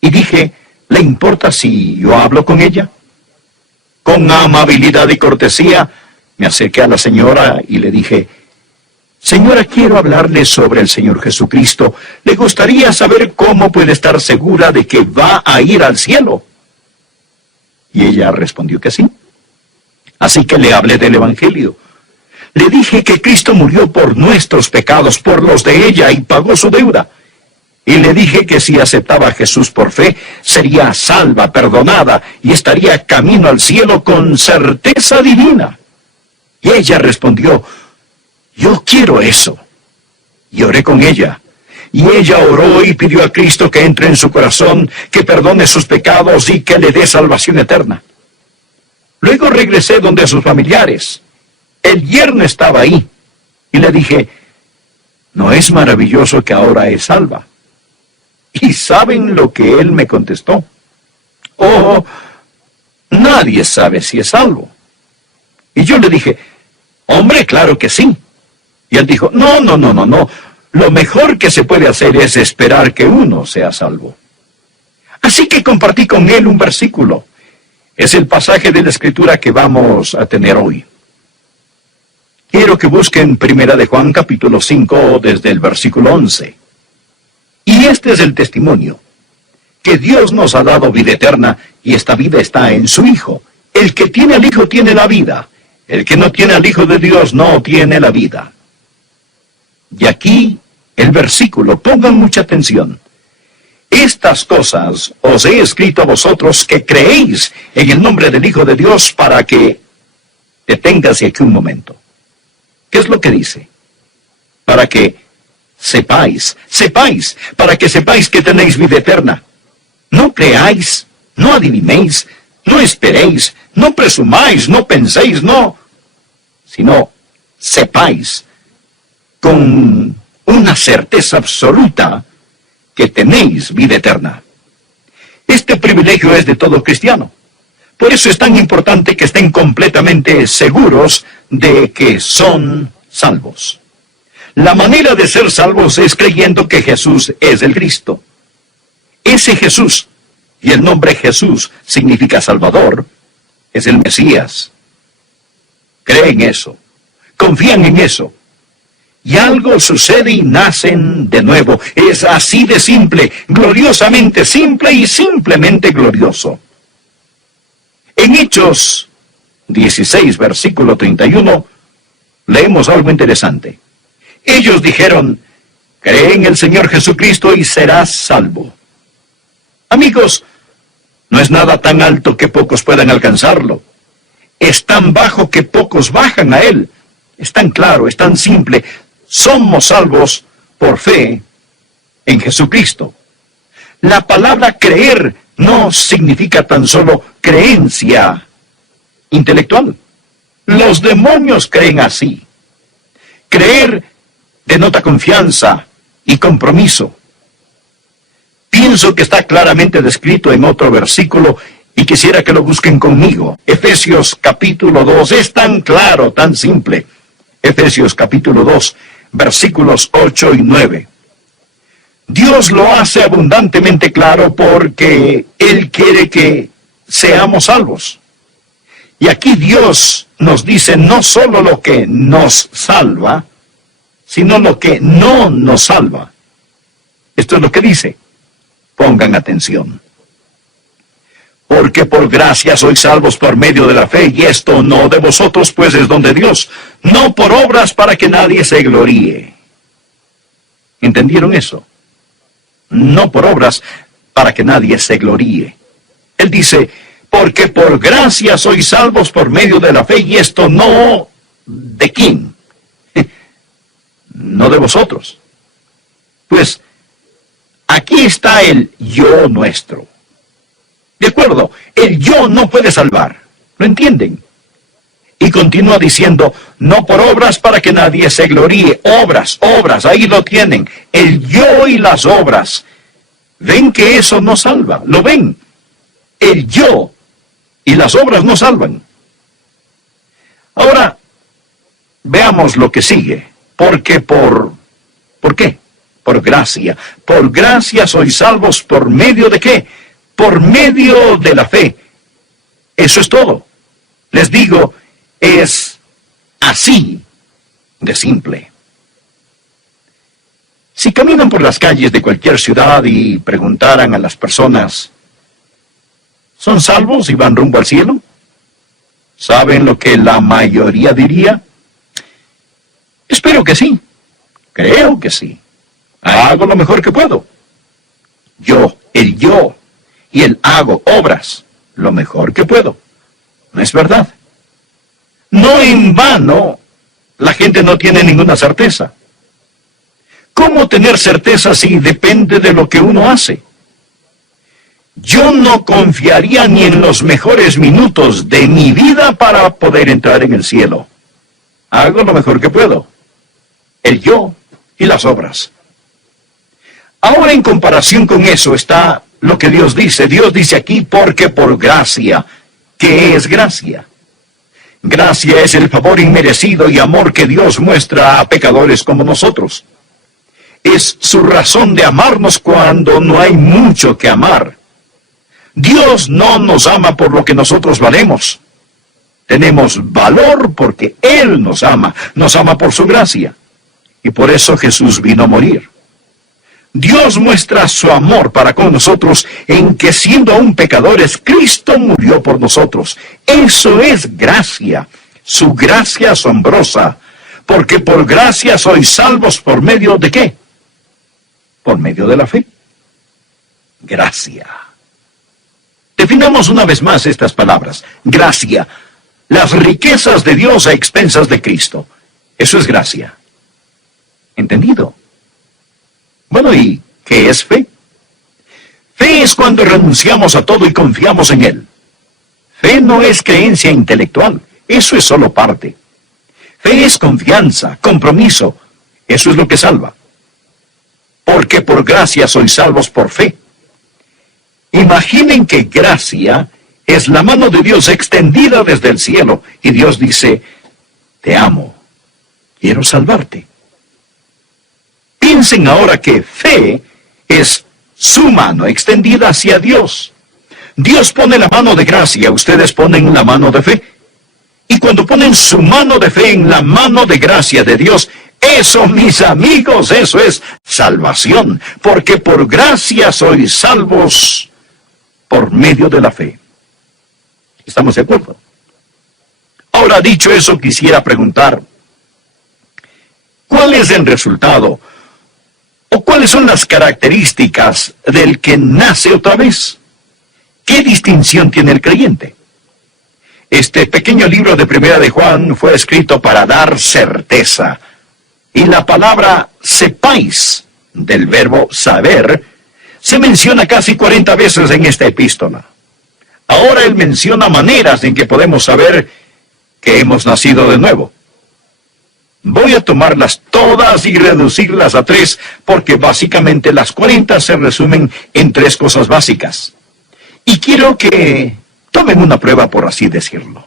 Y dije, ¿le importa si yo hablo con ella? Con amabilidad y cortesía, me acerqué a la señora y le dije, señora, quiero hablarle sobre el Señor Jesucristo. ¿Le gustaría saber cómo puede estar segura de que va a ir al cielo? Y ella respondió que sí. Así que le hablé del Evangelio. Le dije que Cristo murió por nuestros pecados, por los de ella, y pagó su deuda. Y le dije que si aceptaba a Jesús por fe, sería salva, perdonada, y estaría camino al cielo con certeza divina. Y ella respondió, yo quiero eso. Y oré con ella. Y ella oró y pidió a Cristo que entre en su corazón, que perdone sus pecados y que le dé salvación eterna. Luego regresé donde sus familiares. El yerno estaba ahí. Y le dije, ¿no es maravilloso que ahora es salva? ¿Y saben lo que él me contestó? Oh, nadie sabe si es salvo. Y yo le dije, hombre, claro que sí. Y él dijo, no. Lo mejor que se puede hacer es esperar que uno sea salvo. Así que compartí con él un versículo. Es el pasaje de la Escritura que vamos a tener hoy. Quiero que busquen 1 de Juan capítulo 5 desde el versículo 11. Y este es el testimonio, que Dios nos ha dado vida eterna, y esta vida está en su Hijo. El que tiene al Hijo tiene la vida. El que no tiene al Hijo de Dios no tiene la vida. Y aquí el versículo, pongan mucha atención. Estas cosas os he escrito a vosotros que creéis en el nombre del Hijo de Dios, para que... Deténgase aquí un momento. ¿Qué es lo que dice? Para que sepáis, para que sepáis que tenéis vida eterna. No creáis, no adivinéis, no esperéis, no presumáis, no penséis, no, sino sepáis con una certeza absoluta que tenéis vida eterna. Este privilegio es de todo cristiano. Por eso es tan importante que estén completamente seguros de que son salvos. La manera de ser salvos es creyendo que Jesús es el Cristo. Ese Jesús, y el nombre Jesús significa Salvador, es el Mesías. Creen eso, confían en eso, y algo sucede y nacen de nuevo. Es así de simple, gloriosamente simple y simplemente glorioso. En Hechos 16, versículo 31, leemos algo interesante. Ellos dijeron, cree en el Señor Jesucristo y serás salvo. Amigos, no es nada tan alto que pocos puedan alcanzarlo. Es tan bajo que pocos bajan a él. Es tan claro, es tan simple. Somos salvos por fe en Jesucristo. La palabra creer no significa tan solo creencia intelectual. Los demonios creen así. Creer denota confianza y compromiso. Pienso que está claramente descrito en otro versículo y quisiera que lo busquen conmigo. Efesios capítulo 2, es tan claro, tan simple. Efesios capítulo 2, versículos 8 y 9. Dios lo hace abundantemente claro porque Él quiere que seamos salvos. Y aquí Dios nos dice no solo lo que nos salva, sino lo que no nos salva. Esto es lo que dice. Pongan atención. Porque por gracia sois salvos por medio de la fe, y esto no de vosotros, pues es don de Dios, no por obras para que nadie se gloríe. ¿Entendieron eso? No por obras para que nadie se gloríe. Él dice, porque por gracia sois salvos por medio de la fe, y esto no de quién. No de vosotros. Pues aquí está el yo nuestro. De acuerdo, el yo no puede salvar. ¿Lo entienden? Y continúa diciendo, no por obras para que nadie se gloríe. Obras, ahí lo tienen. El yo y las obras. ¿Ven que eso no salva? ¿Lo ven? El yo y las obras no salvan. Ahora, veamos lo que sigue. Porque ¿por qué? por gracia. Por gracia sois salvos, ¿por medio de qué? Por medio de la fe. Eso es todo. Les digo, es así de simple. Si caminan por las calles de cualquier ciudad y preguntaran a las personas, ¿son salvos y van rumbo al cielo? ¿Saben lo que la mayoría diría? Espero que sí. Creo que sí. Hago lo mejor que puedo. Yo, y el hago obras lo mejor que puedo. ¿No es verdad? No en vano, la gente no tiene ninguna certeza. ¿Cómo tener certeza si depende de lo que uno hace? Yo no confiaría ni en los mejores minutos de mi vida para poder entrar en el cielo. Hago lo mejor que puedo. El yo y las obras. Ahora, en comparación con eso está lo que Dios dice. Dios dice aquí, porque por gracia. ¿Qué es gracia? Gracia es el favor inmerecido y amor que Dios muestra a pecadores como nosotros. Es su razón de amarnos cuando no hay mucho que amar. Dios no nos ama por lo que nosotros valemos. Tenemos valor porque Él nos ama por su gracia. Y por eso Jesús vino a morir. Dios muestra su amor para con nosotros en que siendo aún pecadores, Cristo murió por nosotros. Eso es gracia, su gracia asombrosa, porque por gracia sois salvos por medio de ¿qué? Por medio de la fe. Gracia. Definamos una vez más estas palabras. Gracia, las riquezas de Dios a expensas de Cristo. Eso es gracia. ¿Entendido? Bueno, ¿y qué es fe? Fe es cuando renunciamos a todo y confiamos en Él. Fe no es creencia intelectual, eso es solo parte. Fe es confianza, compromiso, eso es lo que salva. Porque por gracia sois salvos por fe. Imaginen que gracia es la mano de Dios extendida desde el cielo y Dios dice, te amo, quiero salvarte. Piensen ahora que fe es su mano extendida hacia Dios. Dios pone la mano de gracia, ustedes ponen la mano de fe. Y cuando ponen su mano de fe en la mano de gracia de Dios, eso, mis amigos, eso es salvación. Porque por gracia sois salvos por medio de la fe. ¿Estamos de acuerdo? Ahora, dicho eso, quisiera preguntar, ¿cuál es el resultado? ¿O cuáles son las características del que nace otra vez? ¿Qué distinción tiene el creyente? Este pequeño libro de Primera de Juan fue escrito para dar certeza. Y la palabra sepáis, del verbo saber, se menciona casi 40 veces en esta epístola. Ahora él menciona maneras en que podemos saber que hemos nacido de nuevo. Voy a tomarlas todas y reducirlas a 3, porque básicamente las 40 se resumen en 3 cosas básicas. Y quiero que tomen una prueba, por así decirlo.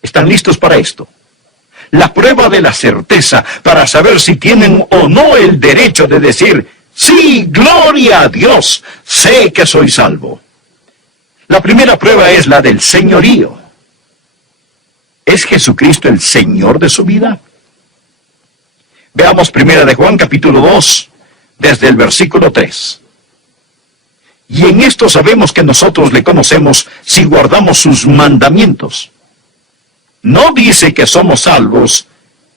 ¿Están listos para esto? La prueba de la certeza para saber si tienen o no el derecho de decir, sí, gloria a Dios, sé que soy salvo. La primera prueba es la del señorío. ¿Es Jesucristo el Señor de su vida? Veamos Primera de Juan, capítulo 2, desde el versículo 3. Y en esto sabemos que nosotros le conocemos si guardamos sus mandamientos. No dice que somos salvos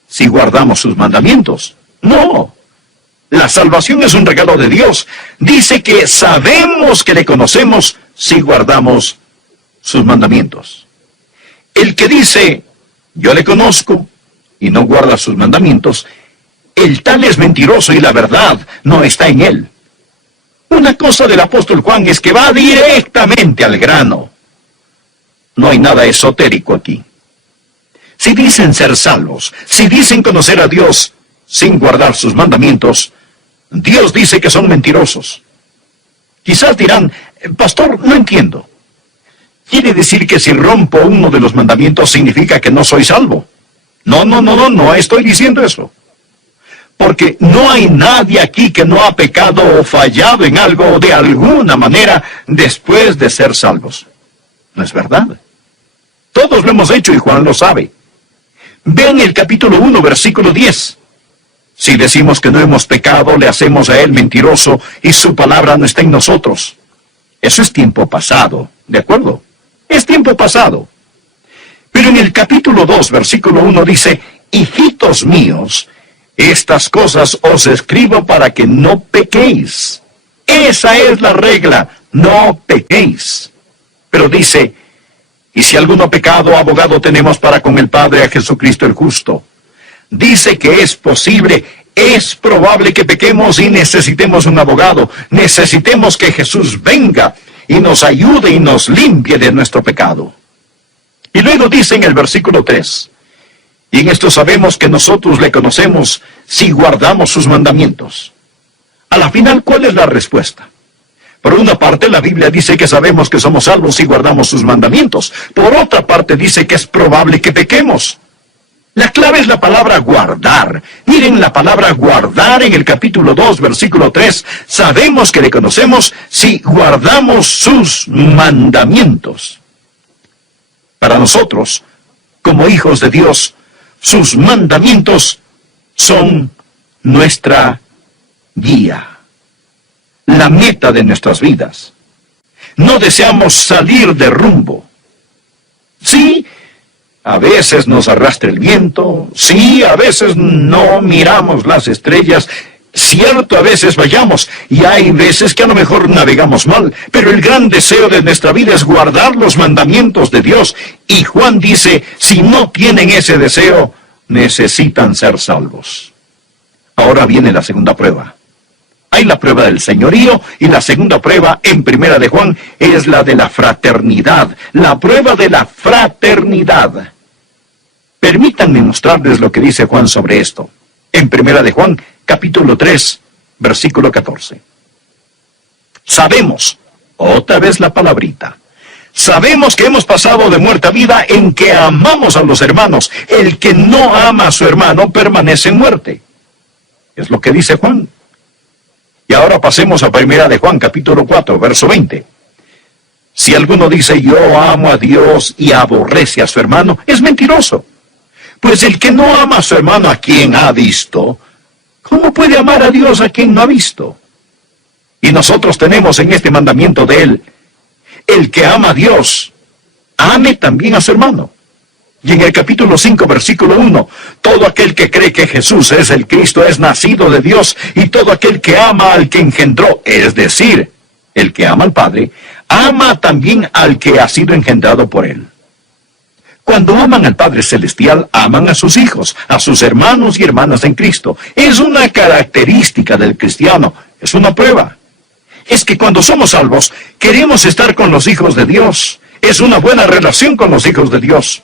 si guardamos sus mandamientos. No. La salvación es un regalo de Dios. Dice que sabemos que le conocemos si guardamos sus mandamientos. El que dice, yo le conozco, y no guarda sus mandamientos, el tal es mentiroso y la verdad no está en él. Una cosa del apóstol Juan es que va directamente al grano. No hay nada esotérico aquí. Si dicen ser salvos, si dicen conocer a Dios sin guardar sus mandamientos, Dios dice que son mentirosos. Quizás dirán, pastor, no entiendo. ¿Quiere decir que si rompo uno de los mandamientos significa que no soy salvo? No estoy diciendo eso. Porque no hay nadie aquí que no ha pecado o fallado en algo de alguna manera después de ser salvos. ¿No es verdad? Todos lo hemos hecho y Juan lo sabe. Vean el capítulo 1, versículo 10. Si decimos que no hemos pecado, le hacemos a él mentiroso y su palabra no está en nosotros. Eso es tiempo pasado, ¿de acuerdo? Es tiempo pasado. Pero en el capítulo 2, versículo 1 dice, hijitos míos, estas cosas os escribo para que no pequéis. Esa es la regla, no pequéis. Pero dice, y si alguno ha pecado, abogado tenemos para con el Padre a Jesucristo el justo. Dice que es posible, es probable que pequemos y necesitemos un abogado. Necesitemos que Jesús venga y nos ayude y nos limpie de nuestro pecado. Y luego dice en el versículo 3, y en esto sabemos que nosotros le conocemos si guardamos sus mandamientos. A la final, ¿cuál es la respuesta? Por una parte, la Biblia dice que sabemos que somos salvos si guardamos sus mandamientos. Por otra parte, dice que es probable que pequemos. La clave es la palabra guardar. Miren la palabra guardar en el capítulo 2, versículo 3. Sabemos que le conocemos si guardamos sus mandamientos. Para nosotros, como hijos de Dios, sus mandamientos son nuestra guía, la meta de nuestras vidas. No deseamos salir de rumbo. Sí, a veces nos arrastra el viento, sí, a veces no miramos las estrellas, cierto, a veces vayamos, y hay veces que a lo mejor navegamos mal, pero el gran deseo de nuestra vida es guardar los mandamientos de Dios, y Juan dice, si no tienen ese deseo, necesitan ser salvos. Ahora viene la segunda prueba. Hay la prueba del señorío, y la segunda prueba, en primera de Juan, es la de la fraternidad. La prueba de la fraternidad. Permítanme mostrarles lo que dice Juan sobre esto. En primera de Juan, capítulo 3, versículo 14. Sabemos, otra vez la palabrita, sabemos que hemos pasado de muerte a vida en que amamos a los hermanos. El que no ama a su hermano permanece en muerte. Es lo que dice Juan. Y ahora pasemos a primera de Juan, capítulo 4, verso 20. Si alguno dice, yo amo a Dios y aborrece a su hermano, es mentiroso. Pues el que no ama a su hermano a quien ha visto, ¿cómo puede amar a Dios a quien no ha visto? Y nosotros tenemos en este mandamiento de él, el que ama a Dios, ame también a su hermano. Y en el capítulo 5, versículo 1, todo aquel que cree que Jesús es el Cristo es nacido de Dios, y todo aquel que ama al que engendró, es decir, el que ama al Padre, ama también al que ha sido engendrado por él. Cuando aman al Padre Celestial, aman a sus hijos, a sus hermanos y hermanas en Cristo. Es una característica del cristiano, es una prueba. Es que cuando somos salvos, queremos estar con los hijos de Dios. Es una buena relación con los hijos de Dios.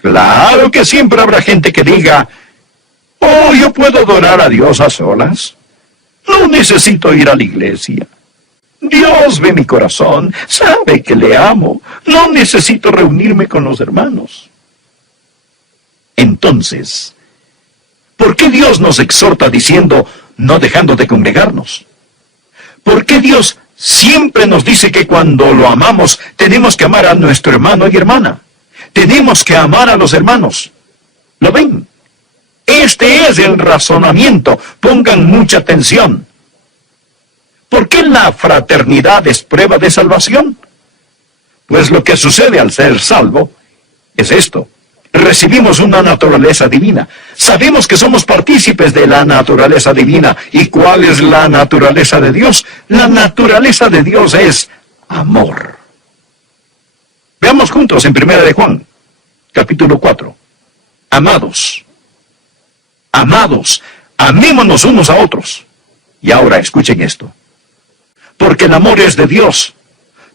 Claro que siempre habrá gente que diga, oh, yo puedo adorar a Dios a solas. No necesito ir a la iglesia. Dios ve mi corazón, sabe que le amo. No necesito reunirme con los hermanos. Entonces, ¿por qué Dios nos exhorta diciendo, no dejando de congregarnos? ¿Por qué Dios siempre nos dice que cuando lo amamos, tenemos que amar a nuestro hermano y hermana? Tenemos que amar a los hermanos. ¿Lo ven? Este es el razonamiento. Pongan mucha atención. ¿Por qué la fraternidad es prueba de salvación? Pues lo que sucede al ser salvo es esto. Recibimos una naturaleza divina. Sabemos que somos partícipes de la naturaleza divina. ¿Y cuál es la naturaleza de Dios? La naturaleza de Dios es amor. Veamos juntos en primera de Juan, capítulo 4. Amados, amémonos unos a otros. Y ahora escuchen esto. Porque el amor es de Dios.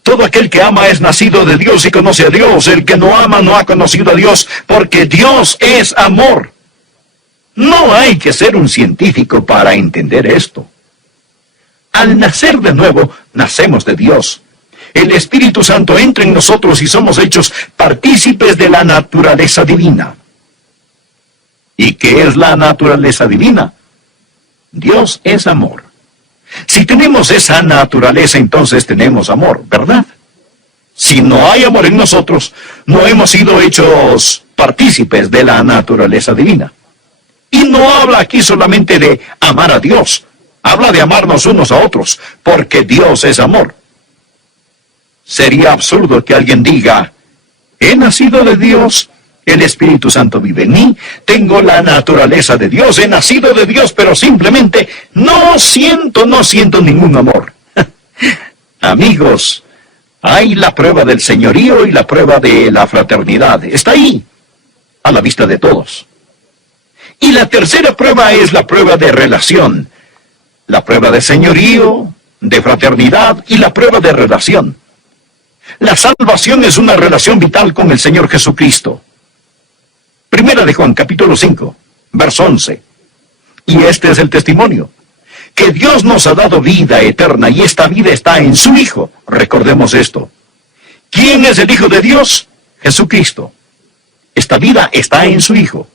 Todo aquel que ama es nacido de Dios y conoce a Dios. El que no ama no ha conocido a Dios, porque Dios es amor. No hay que ser un científico para entender esto. Al nacer de nuevo, nacemos de Dios. El Espíritu Santo entra en nosotros y somos hechos partícipes de la naturaleza divina. ¿Y qué es la naturaleza divina? Dios es amor. Si tenemos esa naturaleza, entonces tenemos amor, ¿verdad? Si no hay amor en nosotros, no hemos sido hechos partícipes de la naturaleza divina. Y no habla aquí solamente de amar a Dios, habla de amarnos unos a otros, porque Dios es amor. Sería absurdo que alguien diga, he nacido de Dios, el Espíritu Santo vive en mí, tengo la naturaleza de Dios, he nacido de Dios, pero simplemente no siento ningún amor. Amigos, hay la prueba del señorío y la prueba de la fraternidad. Está ahí, a la vista de todos. Y la tercera prueba es la prueba de relación. La prueba de señorío, de fraternidad y la prueba de relación. La salvación es una relación vital con el Señor Jesucristo. Primera de Juan, capítulo 5, verso 11. Y este es el testimonio, que Dios nos ha dado vida eterna, y esta vida está en su Hijo. Recordemos esto. ¿Quién es el Hijo de Dios? Jesucristo. Esta vida está en su Hijo.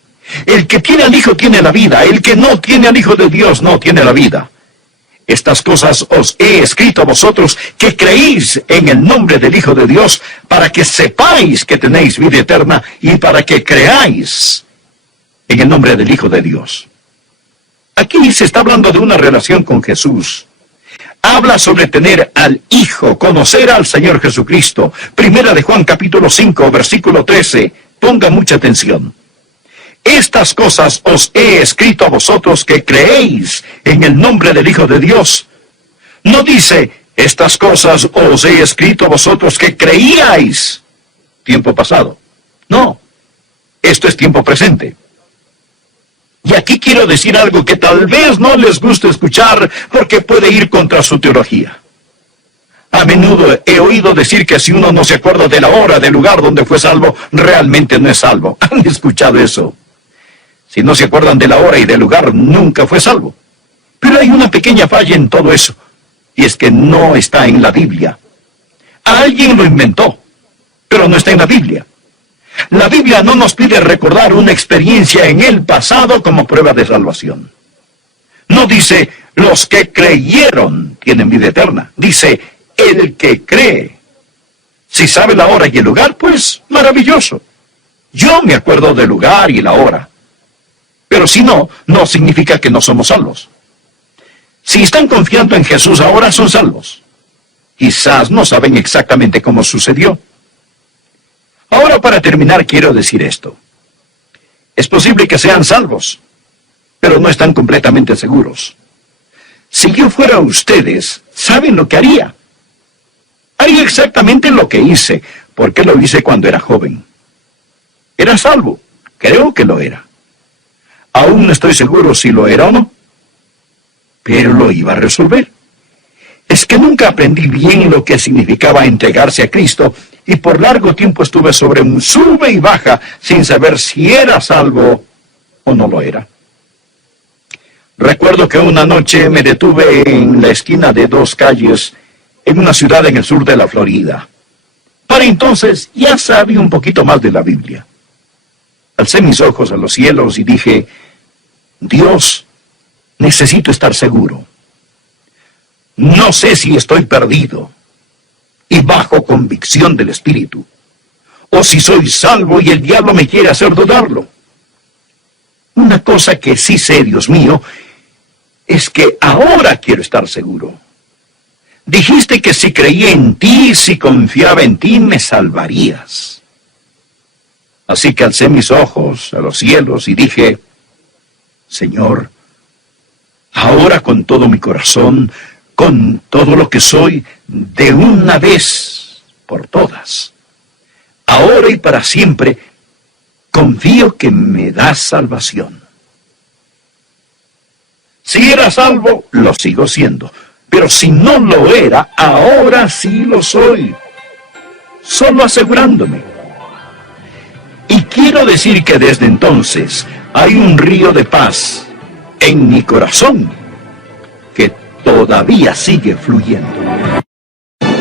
El que tiene al Hijo tiene la vida, el que no tiene al Hijo de Dios no tiene la vida. Estas cosas os he escrito a vosotros que creéis en el nombre del Hijo de Dios, para que sepáis que tenéis vida eterna y para que creáis en el nombre del Hijo de Dios. Aquí se está hablando de una relación con Jesús. Habla sobre tener al Hijo, conocer al Señor Jesucristo. Primera de Juan capítulo 5, versículo 13. Ponga mucha atención. Estas cosas os he escrito a vosotros que creéis en el nombre del Hijo de Dios. No dice, estas cosas os he escrito a vosotros que creíais. Tiempo pasado. No, esto es tiempo presente. Y aquí quiero decir algo que tal vez no les guste escuchar porque puede ir contra su teología. A menudo he oído decir que si uno no se acuerda de la hora, del lugar donde fue salvo, realmente no es salvo. ¿Han escuchado eso? Si no se acuerdan de la hora y del lugar, nunca fue salvo. Pero hay una pequeña falla en todo eso, y es que no está en la Biblia. Alguien lo inventó, pero no está en la Biblia. La Biblia no nos pide recordar una experiencia en el pasado como prueba de salvación. No dice, los que creyeron tienen vida eterna. Dice, el que cree. Si sabe la hora y el lugar, pues maravilloso. Yo me acuerdo del lugar y la hora. Pero si no, no significa que no somos salvos. Si están confiando en Jesús ahora, son salvos. Quizás no saben exactamente cómo sucedió. Ahora, para terminar, quiero decir esto. Es posible que sean salvos, pero no están completamente seguros. Si yo fuera ustedes, ¿saben lo que haría? Haría exactamente lo que hice, porque lo hice cuando era joven. Era salvo, creo que lo era. Aún no estoy seguro si lo era o no, pero lo iba a resolver. Es que nunca aprendí bien lo que significaba entregarse a Cristo, y por largo tiempo estuve sobre un sube y baja sin saber si era salvo o no lo era. Recuerdo que una noche me detuve en la esquina de dos calles en una ciudad en el sur de la Florida. Para entonces ya sabía un poquito más de la Biblia. Alcé mis ojos a los cielos y dije, Dios, necesito estar seguro. No sé si estoy perdido y bajo convicción del Espíritu, o si soy salvo y el diablo me quiere hacer dudarlo. Una cosa que sí sé, Dios mío, es que ahora quiero estar seguro. Dijiste que si creía en ti, si confiaba en ti, me salvarías. Así que alcé mis ojos a los cielos y dije, Señor, ahora con todo mi corazón, con todo lo que soy, de una vez por todas, ahora y para siempre, confío que me das salvación. Si era salvo, lo sigo siendo, pero si no lo era, ahora sí lo soy, solo asegurándome. Y quiero decir que desde entonces hay un río de paz en mi corazón que todavía sigue fluyendo.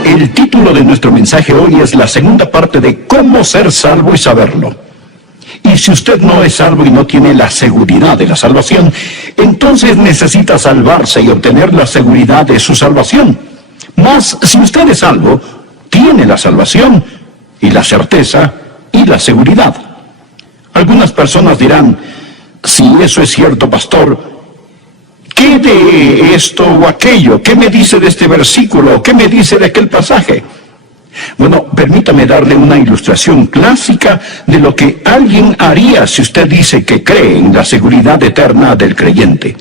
El título de nuestro mensaje hoy es la segunda parte de cómo ser salvo y saberlo. Y si usted no es salvo y no tiene la seguridad de la salvación, entonces necesita salvarse y obtener la seguridad de su salvación. Mas si usted es salvo, tiene la salvación y la certeza y la seguridad. Algunas personas dirán, si eso es cierto, pastor, ¿qué de esto o aquello? ¿Qué me dice de este versículo? ¿Qué me dice de aquel pasaje? Bueno, permítame darle una ilustración clásica de lo que alguien haría si usted dice que cree en la seguridad eterna del creyente.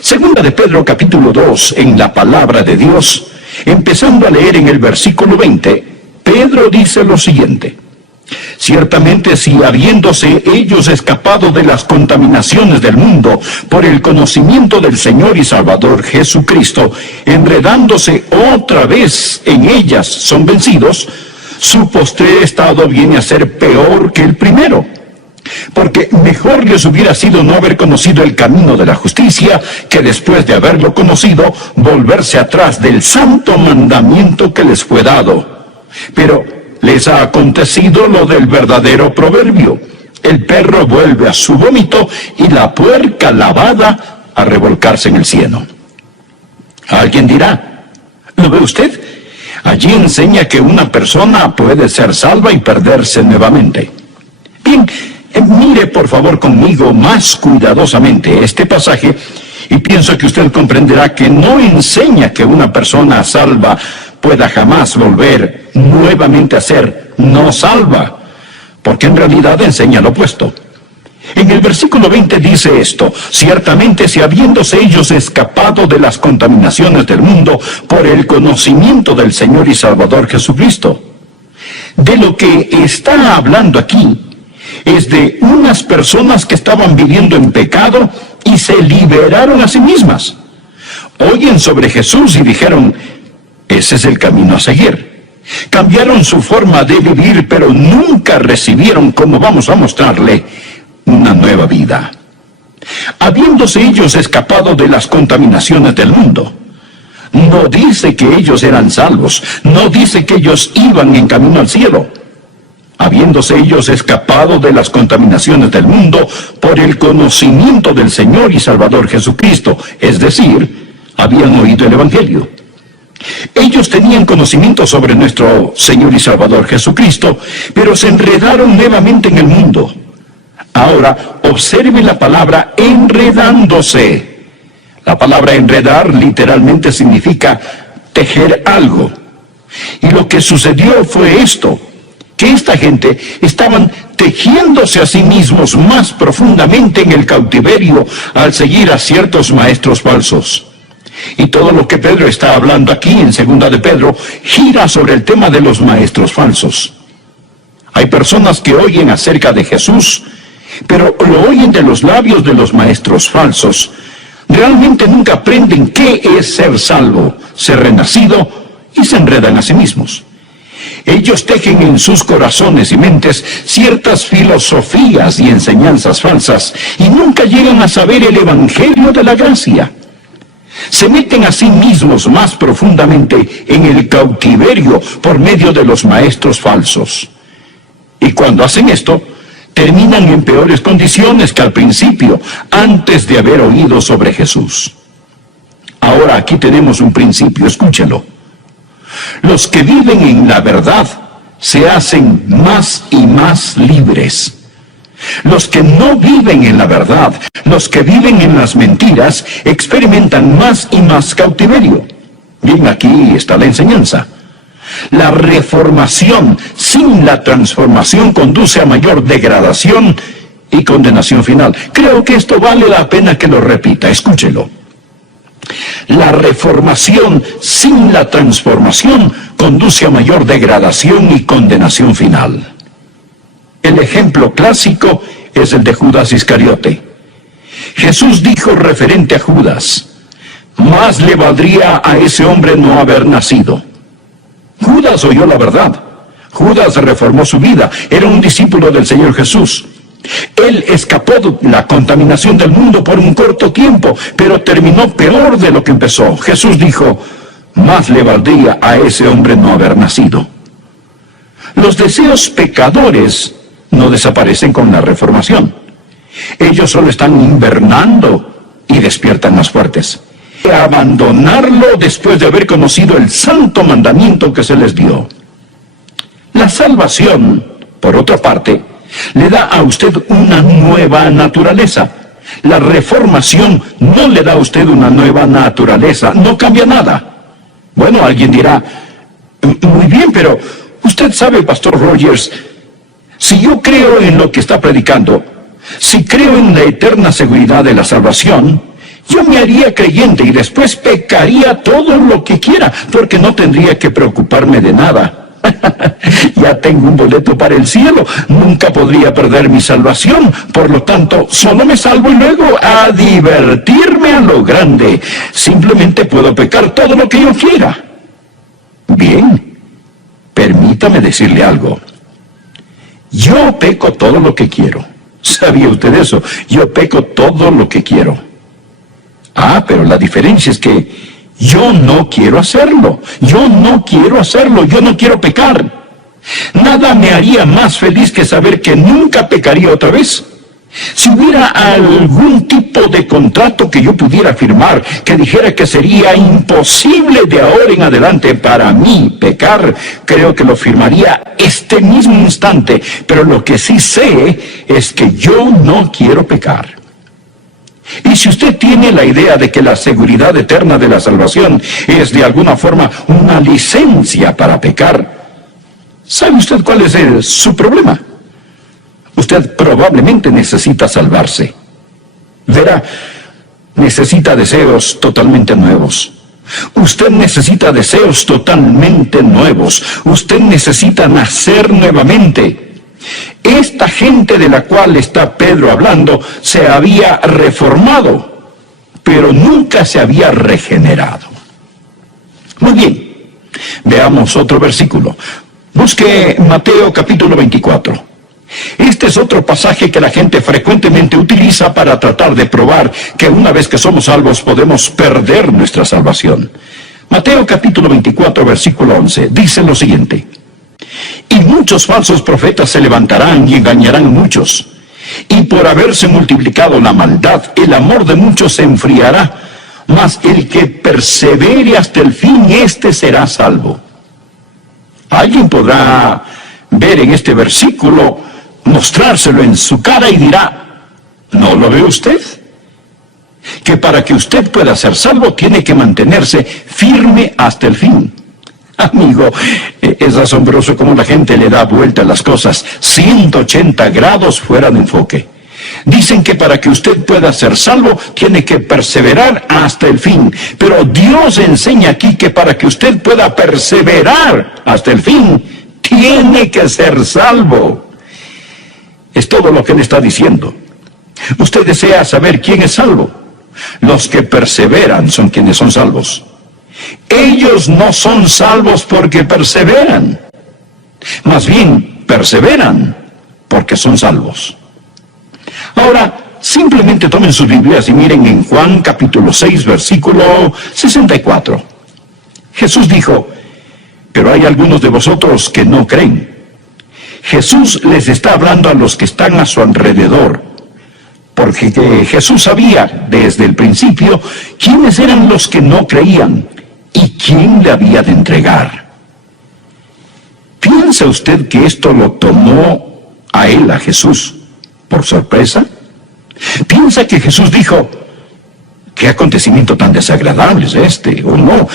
Segunda de Pedro capítulo 2, en la palabra de Dios, empezando a leer en el versículo 20, Pedro dice lo siguiente: ciertamente si habiéndose ellos escapado de las contaminaciones del mundo por el conocimiento del Señor y Salvador Jesucristo, enredándose otra vez en ellas son vencidos, su postrer estado viene a ser peor que el primero. Porque mejor les hubiera sido no haber conocido el camino de la justicia, que después de haberlo conocido, volverse atrás del santo mandamiento que les fue dado. Pero les ha acontecido lo del verdadero proverbio: el perro vuelve a su vómito y la puerca lavada a revolcarse en el cieno. Alguien dirá, ¿lo ve usted? Allí enseña que una persona puede ser salva y perderse nuevamente. Bien, mire por favor conmigo más cuidadosamente este pasaje y pienso que usted comprenderá que no enseña que una persona salva pueda jamás volver nuevamente a ser no salva, porque en realidad enseña lo opuesto. En el versículo 20 dice esto: ciertamente si habiéndose ellos escapado de las contaminaciones del mundo por el conocimiento del Señor y Salvador Jesucristo. De lo que está hablando aquí es de unas personas que estaban viviendo en pecado y se liberaron a sí mismas. Oyen sobre Jesús y dijeron, ese es el camino a seguir. Cambiaron su forma de vivir, pero nunca recibieron, como vamos a mostrarle, una nueva vida. Habiéndose ellos escapado de las contaminaciones del mundo. No dice que ellos eran salvos, no dice que ellos iban en camino al cielo. Habiéndose ellos escapado de las contaminaciones del mundo por el conocimiento del Señor y Salvador Jesucristo, es decir, habían oído el Evangelio. Ellos tenían conocimiento sobre nuestro Señor y Salvador Jesucristo, pero se enredaron nuevamente en el mundo. Ahora, observe la palabra enredándose. La palabra enredar literalmente significa tejer algo. Y lo que sucedió fue esto: que esta gente estaban tejiéndose a sí mismos más profundamente en el cautiverio al seguir a ciertos maestros falsos. Y todo lo que Pedro está hablando aquí en Segunda de Pedro gira sobre el tema de los maestros falsos. Hay personas que oyen acerca de Jesús, pero lo oyen de los labios de los maestros falsos. Realmente nunca aprenden qué es ser salvo, ser renacido, y se enredan a sí mismos. Ellos tejen en sus corazones y mentes ciertas filosofías y enseñanzas falsas y nunca llegan a saber el Evangelio de la gracia. Se meten a sí mismos más profundamente en el cautiverio por medio de los maestros falsos. Y cuando hacen esto, terminan en peores condiciones que al principio, antes de haber oído sobre Jesús. Ahora aquí tenemos un principio, escúchelo. Los que viven en la verdad se hacen más y más libres. Los que no viven en la verdad, los que viven en las mentiras, experimentan más y más cautiverio. Bien, aquí está la enseñanza. La reformación sin la transformación conduce a mayor degradación y condenación final. Creo que esto vale la pena que lo repita, escúchelo. La reformación sin la transformación conduce a mayor degradación y condenación final. El ejemplo clásico es el de Judas Iscariote. Jesús dijo referente a Judas: más le valdría a ese hombre no haber nacido. Judas oyó la verdad. Judas reformó su vida. Era un discípulo del Señor Jesús. Él escapó de la contaminación del mundo por un corto tiempo, pero terminó peor de lo que empezó. Jesús dijo: más le valdría a ese hombre no haber nacido. Los deseos pecadores no desaparecen con la reformación. Ellos solo están invernando y despiertan más fuertes. Abandonarlo después de haber conocido el santo mandamiento que se les dio. La salvación, por otra parte, le da a usted una nueva naturaleza. La reformación no le da a usted una nueva naturaleza, no cambia nada. Bueno, alguien dirá, muy bien, pero usted sabe, Pastor Rogers, si yo creo en lo que está predicando, si creo en la eterna seguridad de la salvación, yo me haría creyente y después pecaría todo lo que quiera, porque no tendría que preocuparme de nada. Ya tengo un boleto para el cielo, nunca podría perder mi salvación, por lo tanto, solo me salvo y luego a divertirme a lo grande. Simplemente puedo pecar todo lo que yo quiera. Bien, permítame decirle algo. Yo peco todo lo que quiero. ¿Sabía usted eso? Yo peco todo lo que quiero. Ah, pero la diferencia es que yo no quiero hacerlo. Yo no quiero hacerlo. Yo no quiero pecar. Nada me haría más feliz que saber que nunca pecaría otra vez. Si hubiera algún tipo de contrato que yo pudiera firmar que dijera que sería imposible de ahora en adelante para mí pecar, creo que lo firmaría este mismo instante. Pero lo que sí sé es que yo no quiero pecar. Y si usted tiene la idea de que la seguridad eterna de la salvación es de alguna forma una licencia para pecar, ¿sabe usted cuál es su problema? Usted probablemente necesita salvarse. Verá, necesita deseos totalmente nuevos. Usted necesita deseos totalmente nuevos. Usted necesita nacer nuevamente. Esta gente de la cual está Pedro hablando se había reformado, pero nunca se había regenerado. Muy bien, veamos otro versículo. Busque Mateo capítulo 24. Este es otro pasaje que la gente frecuentemente utiliza para tratar de probar que una vez que somos salvos podemos perder nuestra salvación. Mateo capítulo 24, versículo 11, dice lo siguiente: y muchos falsos profetas se levantarán y engañarán a muchos. Y por haberse multiplicado la maldad, el amor de muchos se enfriará. Mas el que persevere hasta el fin, éste será salvo. Alguien podrá ver en este versículo, mostrárselo en su cara y dirá, ¿no lo ve usted? Que para que usted pueda ser salvo, tiene que mantenerse firme hasta el fin. Amigo, es asombroso cómo la gente le da vuelta a las cosas 180 grados fuera de enfoque. Dicen que para que usted pueda ser salvo, tiene que perseverar hasta el fin. Pero Dios enseña aquí que para que usted pueda perseverar hasta el fin, tiene que ser salvo. Es todo lo que Él está diciendo. Usted desea saber quién es salvo. Los que perseveran son quienes son salvos. Ellos no son salvos porque perseveran. Más bien, perseveran porque son salvos. Ahora, simplemente tomen sus Biblias y miren en Juan capítulo 6, versículo 64. Jesús dijo, pero hay algunos de vosotros que no creen. Jesús les está hablando a los que están a su alrededor, porque Jesús sabía desde el principio quiénes eran los que no creían y quién le había de entregar. ¿Piensa usted que esto lo tomó a él, a Jesús, por sorpresa? ¿Piensa que Jesús dijo, qué acontecimiento tan desagradable es este, o no?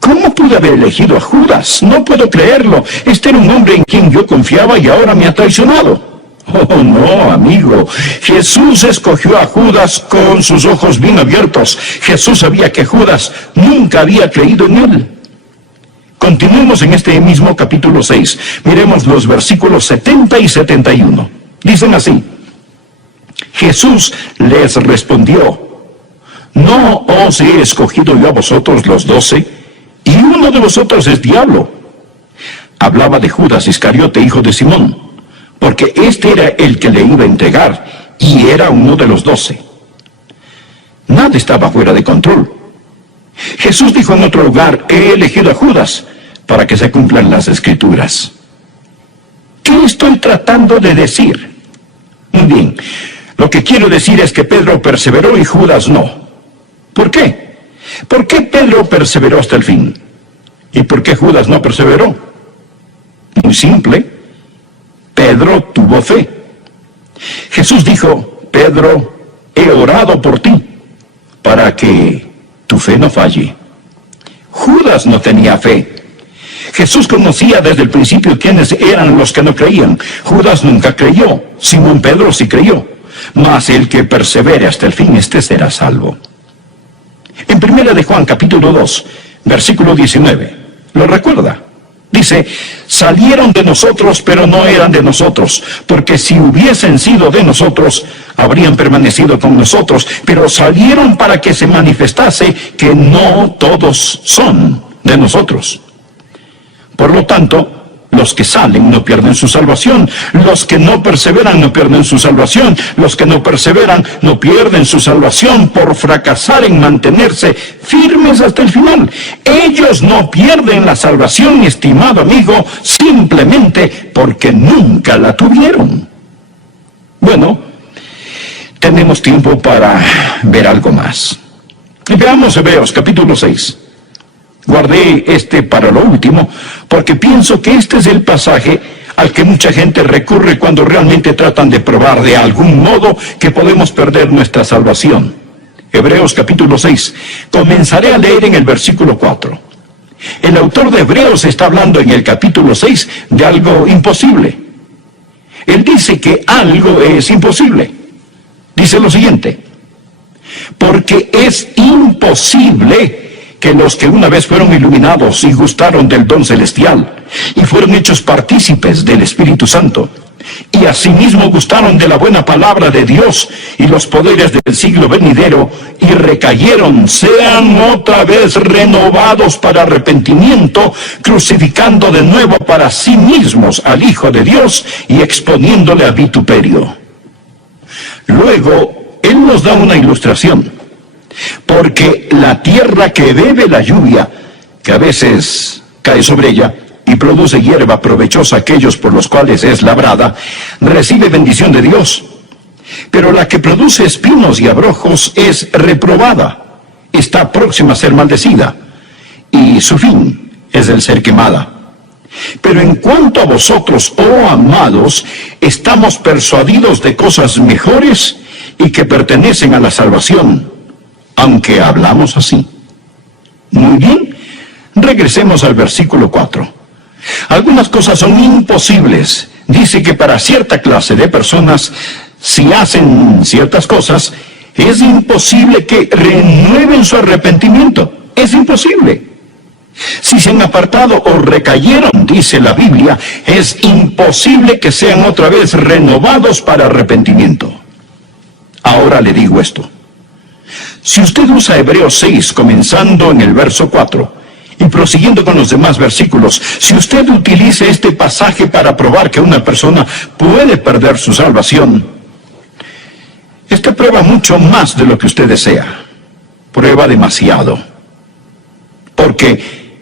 ¿Cómo pude haber elegido a Judas? No puedo creerlo. Este era un hombre en quien yo confiaba y ahora me ha traicionado. Oh, no, amigo. Jesús escogió a Judas con sus ojos bien abiertos. Jesús sabía que Judas nunca había creído en él. Continuemos en este mismo capítulo 6. Miremos los versículos 70 y 71. Dicen así: Jesús les respondió, ¿no os he escogido yo a vosotros los 12? Y uno de vosotros es diablo. Hablaba de Judas Iscariote, hijo de Simón, porque este era el que le iba a entregar, y era uno de los 12. Nada estaba fuera de control. Jesús dijo en otro lugar, he elegido a Judas para que se cumplan las Escrituras. ¿Qué estoy tratando de decir? Muy bien, lo que quiero decir es que Pedro perseveró y Judas no. ¿Por qué? ¿Por qué Pedro perseveró hasta el fin? ¿Y por qué Judas no perseveró? Muy simple, Pedro tuvo fe. Jesús dijo, Pedro, he orado por ti, para que tu fe no falle. Judas no tenía fe. Jesús conocía desde el principio quiénes eran los que no creían. Judas nunca creyó. Simón Pedro sí creyó. Mas el que persevere hasta el fin, este será salvo. En 1 de Juan, capítulo 2, versículo 19, ¿lo recuerda? Dice, salieron de nosotros, pero no eran de nosotros, porque si hubiesen sido de nosotros, habrían permanecido con nosotros, pero salieron para que se manifestase que no todos son de nosotros. Por lo tanto, los que salen no pierden su salvación, los que no perseveran no pierden su salvación, los que no perseveran no pierden su salvación por fracasar en mantenerse firmes hasta el final. Ellos no pierden la salvación, estimado amigo, simplemente porque nunca la tuvieron. Bueno, tenemos tiempo para ver algo más. Veamos Hebreos capítulo 6. Guardé este para lo último, porque pienso que este es el pasaje al que mucha gente recurre cuando realmente tratan de probar de algún modo que podemos perder nuestra salvación. Hebreos capítulo 6. Comenzaré a leer en el versículo 4. El autor de Hebreos está hablando en el capítulo 6 de algo imposible. Él dice que algo es imposible. Dice lo siguiente: porque es imposible que los que una vez fueron iluminados y gustaron del don celestial, y fueron hechos partícipes del Espíritu Santo, y asimismo gustaron de la buena palabra de Dios y los poderes del siglo venidero, y recayeron, sean otra vez renovados para arrepentimiento, crucificando de nuevo para sí mismos al Hijo de Dios y exponiéndole a vituperio. Luego, Él nos da una ilustración. Porque la tierra que bebe la lluvia, que a veces cae sobre ella, y produce hierba provechosa a aquellos por los cuales es labrada, recibe bendición de Dios. Pero la que produce espinos y abrojos es reprobada, está próxima a ser maldecida, y su fin es el ser quemada. Pero en cuanto a vosotros, oh amados, estamos persuadidos de cosas mejores y que pertenecen a la salvación, aunque hablamos así. Muy bien, regresemos al versículo 4. Algunas cosas son imposibles. Dice que para cierta clase de personas, si hacen ciertas cosas, es imposible que renueven su arrepentimiento. Es imposible. Si se han apartado o recayeron, dice la Biblia, es imposible que sean otra vez renovados para arrepentimiento. Ahora le digo esto. Si usted usa Hebreos 6, comenzando en el verso 4, y prosiguiendo con los demás versículos, si usted utiliza este pasaje para probar que una persona puede perder su salvación, esta prueba mucho más de lo que usted desea. Prueba demasiado. Porque,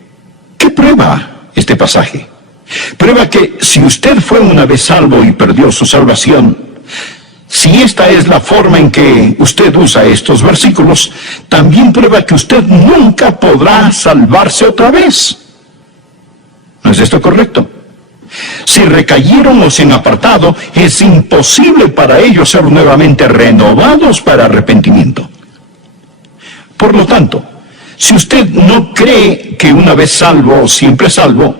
¿qué prueba este pasaje? Prueba que si usted fue una vez salvo y perdió su salvación, si esta es la forma en que usted usa estos versículos, también prueba que usted nunca podrá salvarse otra vez. ¿No es esto correcto? Si recayeron o se han apartado, es imposible para ellos ser nuevamente renovados para arrepentimiento. Por lo tanto, si usted no cree que una vez salvo, siempre salvo,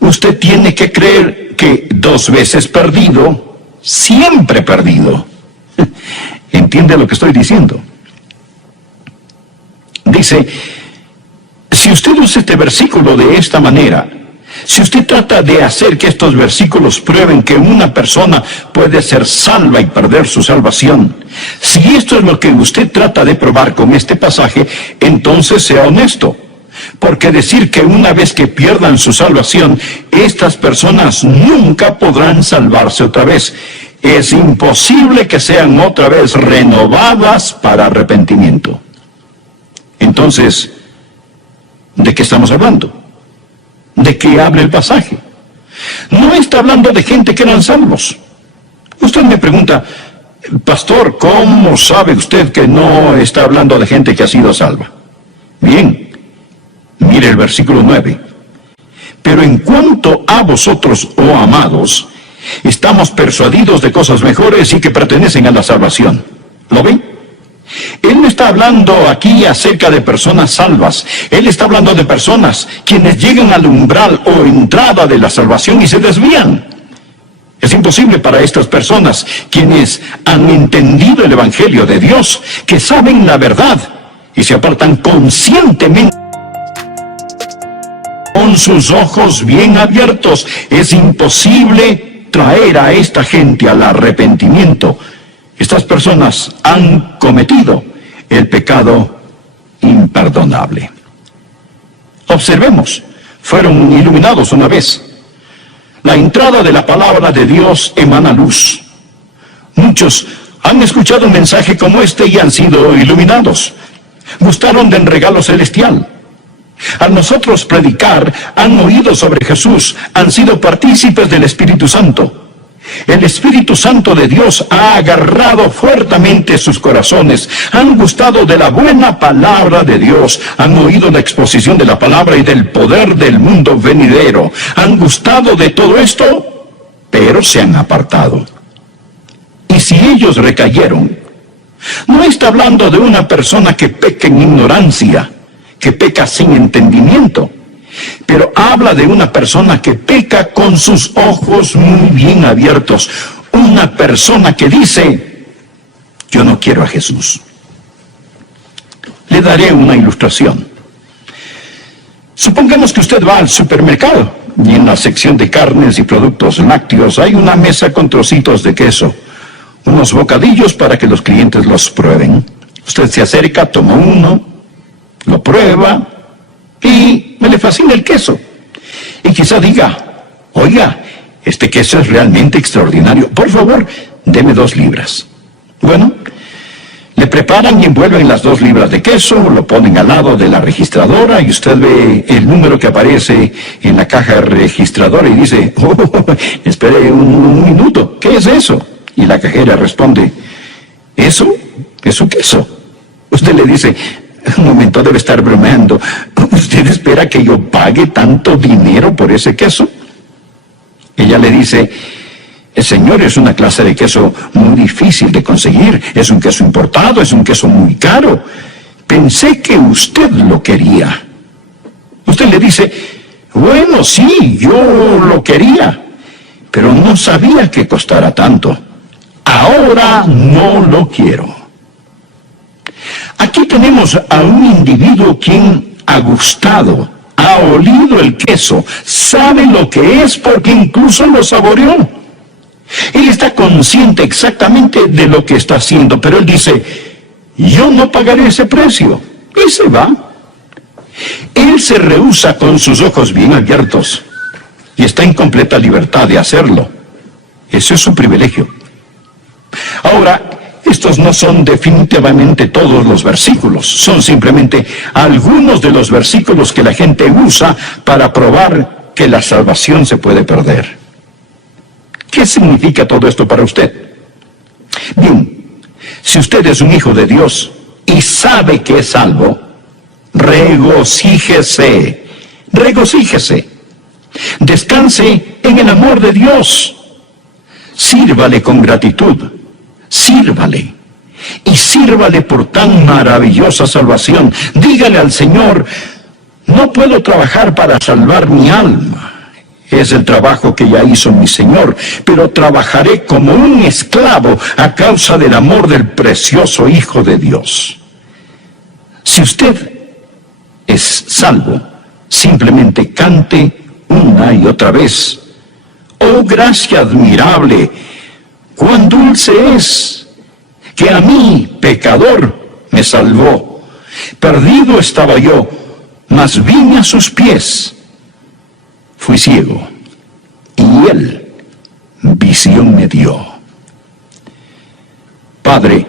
usted tiene que creer que dos veces perdido, siempre perdido. ¿Entiende lo que estoy diciendo? Dice, si usted usa este versículo de esta manera, si usted trata de hacer que estos versículos prueben que una persona puede ser salva y perder su salvación, si esto es lo que usted trata de probar con este pasaje, entonces sea honesto. Porque decir que una vez que pierdan su salvación, estas personas nunca podrán salvarse otra vez. Es imposible que sean otra vez renovadas para arrepentimiento. Entonces, ¿de qué estamos hablando? ¿De qué habla el pasaje? No está hablando de gente que eran salvos. Usted me pregunta, pastor, ¿cómo sabe usted que no está hablando de gente que ha sido salva? Bien, mire el versículo 9. Pero en cuanto a vosotros, oh amados, estamos persuadidos de cosas mejores y que pertenecen a la salvación. ¿Lo ven? Él no está hablando aquí acerca de personas salvas. Él está hablando de personas quienes llegan al umbral o entrada de la salvación y se desvían. Es imposible para estas personas, quienes han entendido el Evangelio de Dios, que saben la verdad y se apartan conscientemente con sus ojos bien abiertos. Es imposible traer a esta gente al arrepentimiento. Estas personas han cometido el pecado imperdonable. Observemos, fueron iluminados una vez. La entrada de la palabra de Dios emana luz. Muchos han escuchado un mensaje como este y han sido iluminados. Gustaron del regalo celestial. Al nosotros predicar, han oído sobre Jesús, han sido partícipes del Espíritu Santo. El Espíritu Santo de Dios ha agarrado fuertemente sus corazones, han gustado de la buena palabra de Dios, han oído la exposición de la palabra y del poder del mundo venidero, han gustado de todo esto, pero se han apartado. Y si ellos recayeron, no está hablando de una persona que peca en ignorancia, que peca sin entendimiento, pero habla de una persona que peca con sus ojos muy bien abiertos. Una persona que dice, yo no quiero a Jesús. Le daré una ilustración. Supongamos que usted va al supermercado y en la sección de carnes y productos lácteos hay una mesa con trocitos de queso, unos bocadillos para que los clientes los prueben. Usted se acerca, toma uno, lo prueba y me le fascina el queso. Y quizá diga, oiga, este queso es realmente extraordinario. Por favor, deme 2 libras. Bueno, le preparan y envuelven las 2 libras de queso, lo ponen al lado de la registradora y usted ve el número que aparece en la caja registradora y dice, oh, espere un minuto, ¿qué es eso? Y la cajera responde, ¿eso? ¿Es un queso? Usted le dice, un momento, debe estar bromeando. ¿Usted espera que yo pague tanto dinero por ese queso? Ella le dice, señor, es una clase de queso muy difícil de conseguir. Es un queso importado, es un queso muy caro. Pensé que usted lo quería. Usted le dice, bueno, sí, yo lo quería, pero no sabía que costara tanto. Ahora no lo quiero. Aquí tenemos a un individuo quien ha gustado, ha olido el queso, sabe lo que es porque incluso lo saboreó. Él está consciente exactamente de lo que está haciendo, pero él dice, yo no pagaré ese precio, y se va. Él se rehúsa con sus ojos bien abiertos, y está en completa libertad de hacerlo. Ese es su privilegio. Ahora, estos no son definitivamente todos los versículos, son simplemente algunos de los versículos que la gente usa para probar que la salvación se puede perder. ¿Qué significa todo esto para usted? Bien, si usted es un hijo de Dios y sabe que es salvo, regocíjese, regocíjese, descanse en el amor de Dios, sírvale con gratitud. Sírvale, y sírvale por tan maravillosa salvación. Dígale al Señor, no puedo trabajar para salvar mi alma. Es el trabajo que ya hizo mi Señor, pero trabajaré como un esclavo a causa del amor del precioso Hijo de Dios. Si usted es salvo, simplemente cante una y otra vez, oh gracia admirable, cuán dulce es, que a mí, pecador, me salvó. Perdido estaba yo, mas vine a sus pies. Fui ciego, y él visión me dio. Padre,